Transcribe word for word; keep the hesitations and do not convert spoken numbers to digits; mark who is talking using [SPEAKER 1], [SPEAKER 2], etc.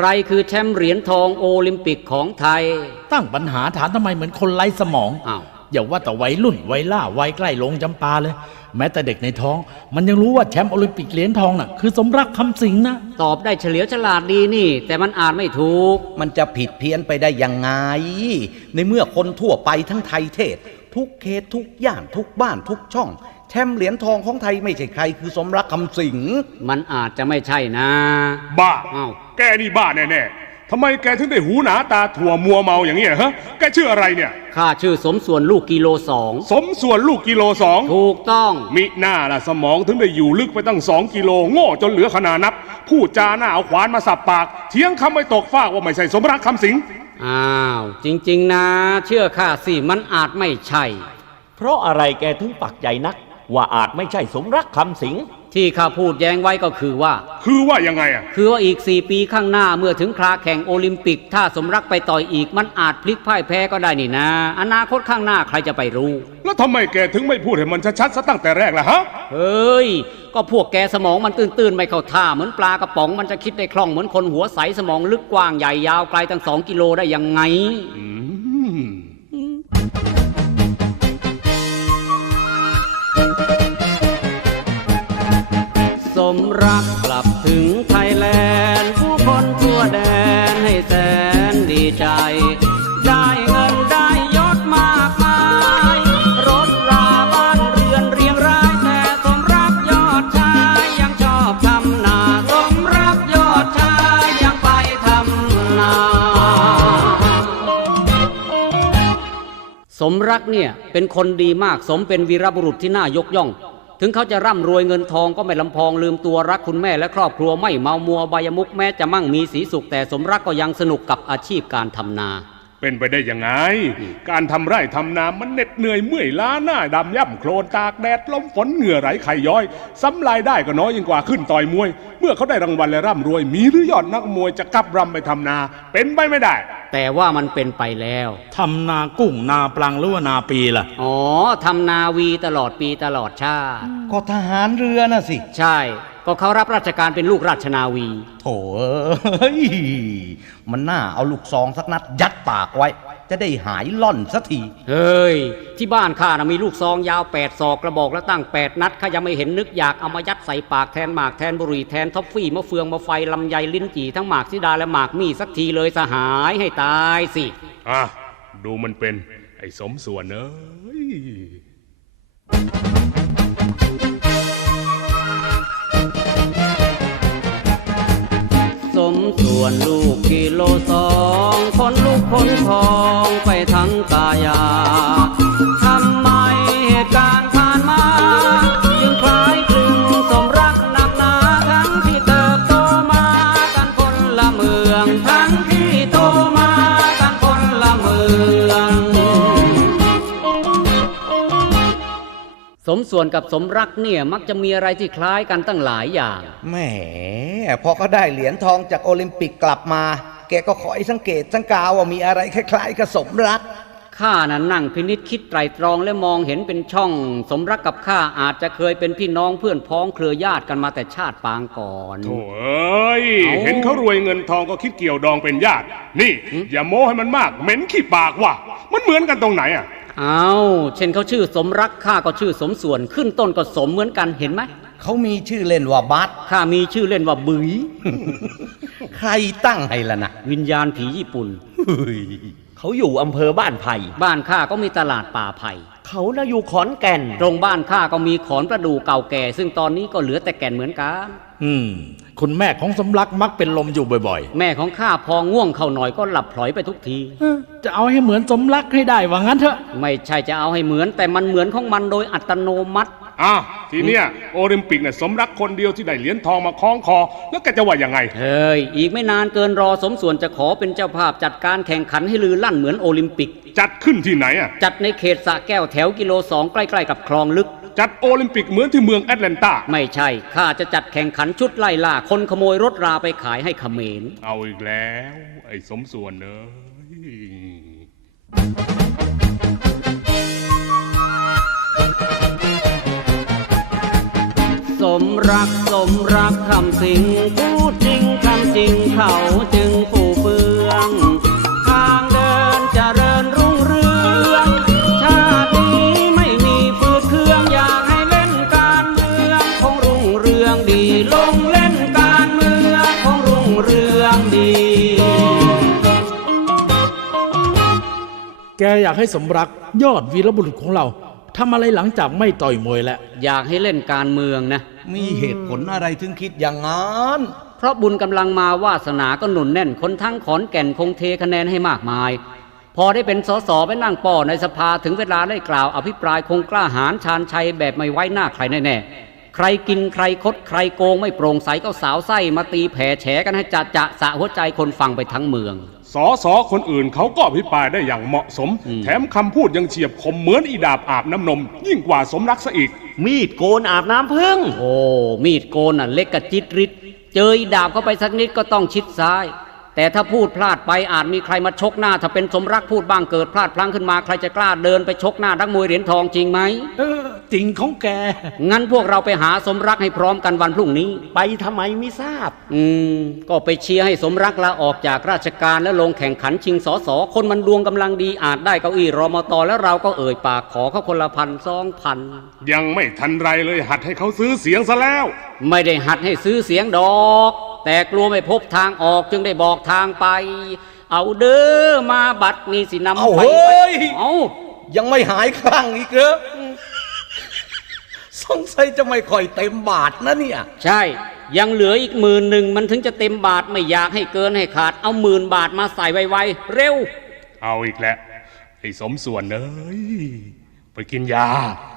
[SPEAKER 1] รคือแชมป์เหรียญทองโอลิมปิกของไทย
[SPEAKER 2] ตั้งปัญหาถามทำไมเหมือนคนไร้สมอง
[SPEAKER 1] อ้าว
[SPEAKER 2] อย่าว่าแต่วัยรุ่นวัยล่าวัยใกล้ลงจำปาเลยแม้แต่เด็กในท้องมันยังรู้ว่าแชมป์โอลิมปิกเหรียญทองน่ะคือสมรักคำสิงห์นะ
[SPEAKER 1] ตอบได้เฉลียวฉลาดดีนี่แต่มันอ่านไม่ถูก
[SPEAKER 3] มันจะผิดเพี้ยนไปได้ยังไงในเมื่อคนทั่วไปทั้งไทยเทศทุกเขตทุกย่านทุกบ้านทุกช่องแชมป์เหรียญทองของไทยไม่ใช่ใครคือสมรักคำสิงห์
[SPEAKER 1] มันอาจจะไม่ใช่นะ
[SPEAKER 4] บ้า
[SPEAKER 1] อ้าว
[SPEAKER 4] แกนี่บ้าแน่ๆทำไมแกถึงได้หูหนาตาถั่วมัวเมาอย่างนี้ฮะแกชื่ออะไรเนี่ย
[SPEAKER 1] ข้าชื่อสมส่วนลูกกิโลสอง
[SPEAKER 4] สมส่วนลูกกิโลสอง
[SPEAKER 1] ถูกต้อง
[SPEAKER 4] มิหน้าล่ะสมองถึงได้อยู่ลึกไปตั้งสองกิโลโง่จนเหลือขนานับพูดจาหน้าเอาขวานมาสับปากเถียงคำไม่ตกฟากว่าไม่ใช่สมรักคำสิงห์
[SPEAKER 1] อ้าวจริงๆนะเชื่อข้าสิมันอาจไม่ใช่
[SPEAKER 5] เพราะอะไรแกถึงปักใจนักว่าอาจไม่ใช่สมรักคำสิงห์
[SPEAKER 1] ที่ข้าพูดแย้งไว้ก็คือว่า
[SPEAKER 4] คือว่ายังไงอ่ะ
[SPEAKER 1] คือว่าอีกสี่ปีข้างหน้าเมื่อถึงคราแข่งโอลิมปิกถ้าสมรักไปต่อยอีกมันอาจพลิกพ่ายแพ้ก็ได้นี่นะอนาคตข้างหน้าใครจะไปรู้
[SPEAKER 4] แล้วทำไมแกถึงไม่พูดให้มันชัดๆซะตั้งแต่แรกล่ะฮะ
[SPEAKER 1] เฮ้ยก็พวกแกสมองมันตื้นๆไม่เข้าท่าเหมือนปลากระป๋องมันจะคิดได้คล่องเหมือนคนหัวใสสมองลึกกว้างใหญ่ยาวไกลตั้งสองกิโลได้ยังไงสมรักกลับถึงไทยแลนด์ผู้คนทั่วแดนให้แสนดีใจได้เงินได้ยศมากมายรถราบ้านเรือนเรียงรายแต่สมรักยอดชายยังชอบทำนาสมรักยอดชายยังไปทำนาสมรักเนี่ยเป็นคนดีมากสมเป็นวีรบุรุษที่น่ายกย่องถึงเขาจะร่ำรวยเงินทองก็ไม่ลำพองลืมตัวรักคุณแม่และครอบครัวไม่เมามัวบายมุกแม้จะมั่งมีสีสุขแต่สมรักก็ยังสนุกกับอาชีพการทำนา
[SPEAKER 4] เป็นไปได้ยังไงการทำไร่ทำนามันเหน็ดเหนื่อยเมื่อยล้าหน้าดำย่ำโคลนตากแดดลมฝนเหงื่อไหลไข่ย้อยซ้ำรายได้ก็น้อยยิ่งกว่าขึ้นต่อยมวยเมื่อเขาได้รางวัลและร่ำรวยมีหรือยอดนักมวยจะกลับรำไปทำนาเป็นไปไม่ได้
[SPEAKER 1] แต่ว่ามันเป็นไปแล้ว
[SPEAKER 2] ทำนากุ้งนาปลังหรือว่านาปีล่ะ
[SPEAKER 1] อ๋อทำนาวีตลอดปีตลอดชาติ
[SPEAKER 3] ก็ทหารเรือน่ะสิ
[SPEAKER 1] ใช่ก็เขารับราชการเป็นลูกราชนาวี
[SPEAKER 3] โถ่เอ้ยมันน่าเอาลูกซองสักนัดยัดปากไว้จะได้หายล่อนสักที
[SPEAKER 1] เฮ้ยที่บ้านข้านะมีลูกซองยาวแปดศอกกระบอกแล้วตั้งแปดนัดข้ายังไม่เห็นนึกอยากเอามายัดใส่ปากแทนหมากแทนบุหรี่แทนท็อฟฟี่มะเฟืองมะไฟลำไยลิ้นจี่ทั้งหมากซิดาและหมากมี่สักทีเลยสหายให้ตายสิ
[SPEAKER 4] อ่ะดูมันเป็นไอ้สมส่วนเอ้ย
[SPEAKER 1] สมส่วนลูกกิโลสองคนลูกคนทองไปทั้งกายาทำไมเหตุการณ์ผ่านมาจึงคล้ายคลึงสมรักหนักหนาทั้งที่เติบโตมากันคนละเมืองทั้งที่โตมากันคนละเมืองสมส่วนกับสมรักเนี่ยมักจะมีอะไรที่คล้ายกันตั้งหลายอย่าง
[SPEAKER 3] แหมพอเขาได้เหรียญทองจากโอลิมปิกกลับมาแกก็คอยสังเกตสังกาว่ามีอะไรคล้ายๆกับสมรัก
[SPEAKER 1] ข้านั้นนั่งพินิจคิดไตรตรองและมองเห็นเป็นช่องสมรักกับข้าอาจจะเคยเป็นพี่น้องเพื่อนพ้องเครือญาติกันมาแต่ชาติปางก่อน
[SPEAKER 4] โถ่เอ้ยเห็นเขารวยเงินทองก็คิดเกี่ยวดองเป็นญาตินี่อย่าโม้ให้มันมากเหม็นขี้ปากว่ะมันเหมือนกันตรงไหนอ่ะ
[SPEAKER 1] เอาเช่นเขาชื่อสมรักข้าก็ชื่อสมส่วนขึ้นต้นก็สมเหมือนกันเห็นไหม
[SPEAKER 3] เขามีชื่อเล่นว่าบัส
[SPEAKER 1] ข้ามีชื่อเล่นว่าบึ๋ย
[SPEAKER 3] ใครตั้งให้ล่ะนะ
[SPEAKER 1] วิญญาณผีญี่ปุ่น
[SPEAKER 5] เขาอยู่อำเภอบ้านไผ่
[SPEAKER 1] บ้านข้าก็มีตลาดป่าไผ่
[SPEAKER 5] เขาน่ะอยู่ขอนแก่น
[SPEAKER 1] ตรงบ้านข้าก็มีขอนประดู่เก่าแก่ซึ่งตอนนี้ก็เหลือแต่แก่นเหมือนกัน
[SPEAKER 2] อืมคุณแม่ของสมรักมักเป็นลมอยู่บ่อย
[SPEAKER 1] ๆแม่ของข้าพอง่วงเข้าหน่อยก็หลับพลอยไปทุกที
[SPEAKER 2] จะเอาให้เหมือนสมรักให้ได้ว่างั้นเถอะ
[SPEAKER 1] ไม่ใช่จะเอาให้เหมือนแต่มันเหมือนของมันโดยอัตโนมัติ
[SPEAKER 4] อ่ะทีเนี้ยโอลิมปิกเนี่ยสมรักคนเดียวที่ได้เหรียญทองมาคล้องคอแล้วแกจะว่ายังไง
[SPEAKER 1] เฮ้ยอีกไม่นานเกินรอสมส่วนจะขอเป็นเจ้าภาพจัดการแข่งขันให้ลือลั่นเหมือนโอลิมปิก
[SPEAKER 4] จัดขึ้นที่ไหนอ่ะ
[SPEAKER 1] จัดในเขตสระแก้วแถวกิโลสองใกล้ๆกับคลองลึก
[SPEAKER 4] จัดโอลิมปิกเหมือนที่เมืองแอตแลนตา
[SPEAKER 1] ไม่ใช่ข้าจะจัดแข่งขันชุดไล่ล่าคนขโมยรถราไปขายให้เขมร
[SPEAKER 4] เอาอีกแล้วไอ้สมส่วนเนอะ
[SPEAKER 1] สมรักสมรักคำสิงพูดจริงทำจริงเขาจึงฟูเฟืองทางเดินเจริญรุ่งเรืองชาตินี้ไม่มีฟืดเครื่องอยากให้เล่นการเมืองคงรุ่งเรืองดีลงเล่นการเมืองคงรุ่งเรืองดี
[SPEAKER 2] แกอยากให้สมรักยอดวีรบุรุษของเราทำอะไรหลังจากไม่ต่อยมวยแล้ว
[SPEAKER 1] อยากให้เล่นการเมืองนะ
[SPEAKER 3] มีเหตุผลอะไรถึงคิดอย่างนั้น
[SPEAKER 1] เพราะบุญกำลังมาวาสนาก็หนุนแน่นคนทั้งขอนแก่นคงเทคะแนนให้มากมาย พอได้เป็นสสไปนั่งป้อในสภาถึงเวลาได้กล่าวอภิปรายคงกล้าหาญชาญชัยแบบไม่ไว้หน้าใครแน่ๆใครกินใครคดใครโกงไม่โปร่งใสก็สาวไส้มาตีแผ่แฉกันให้จะจะสะหัวใจคนฟังไปทั้งเมือง
[SPEAKER 4] สอสอคนอื่นเขาก็อภิปรายได้อย่างเหมาะสม แถมคำพูดยังเฉียบคมเหมือนอีดาบอาบน้ำนม ยิ่งกว่าสมรักซะอีก
[SPEAKER 5] มีดโกนอาบน้ำพึ่ง
[SPEAKER 1] โอ้มีดโกนน่ะเล็กกระจิตริดเจออีดาบเข้าไปสักนิดก็ต้องชิดซ้าย แต่ถ้าพูดพลาดไปอาจมีใครมาชกหน้าถ้าเป็นสมรักพูดบ้างเกิดพลาดพลั้งขึ้นมาใครจะกล้าเดินไปชกหน้านักมวยเหรียญทองจริงไหม
[SPEAKER 2] เออจริงของแก
[SPEAKER 1] งั้นพวกเราไปหาสมรักให้พร้อมกันวันพรุ่งนี้
[SPEAKER 5] ไปทำไมไม่ทราบ
[SPEAKER 1] อืมก็ไปเชียร์ให้สมรักลาออกจากราชการแล้วลงแข่งขันชิงสสคนมันดวงกำลังดีอาจได้เก้าอี้รมตแล้วเราก็เอ่ยปากขอเขาคนละพันสองพัน
[SPEAKER 4] ยังไม่ทันไรเลยหัดให้เขาซื้อเสียงซะแล้ว
[SPEAKER 1] ไม่ได้หัดให้ซื้อเสียงดอก แต่กลัวไม่พบทางออกจึงได้บอกทางไป เอาเด้อมาบัตรนี้สินำ
[SPEAKER 3] เอา
[SPEAKER 1] ไป
[SPEAKER 3] เฮ้ย
[SPEAKER 1] เอา
[SPEAKER 3] ยังไม่หายคลั่งอีกเหรอสงสัยจะไม่ค่อยเต็มบาทนะเนี่ย
[SPEAKER 1] ใช่ ยังเหลืออีกหมื่นหนึ่งมันถึงจะเต็มบาทไม่อยากให้เกินให้ขาดเอาหมื่นบาทมาใส่ไวๆเร็ว
[SPEAKER 4] เอาอีกแล้วไอ้สมส่วนเอ้ยไปกินยา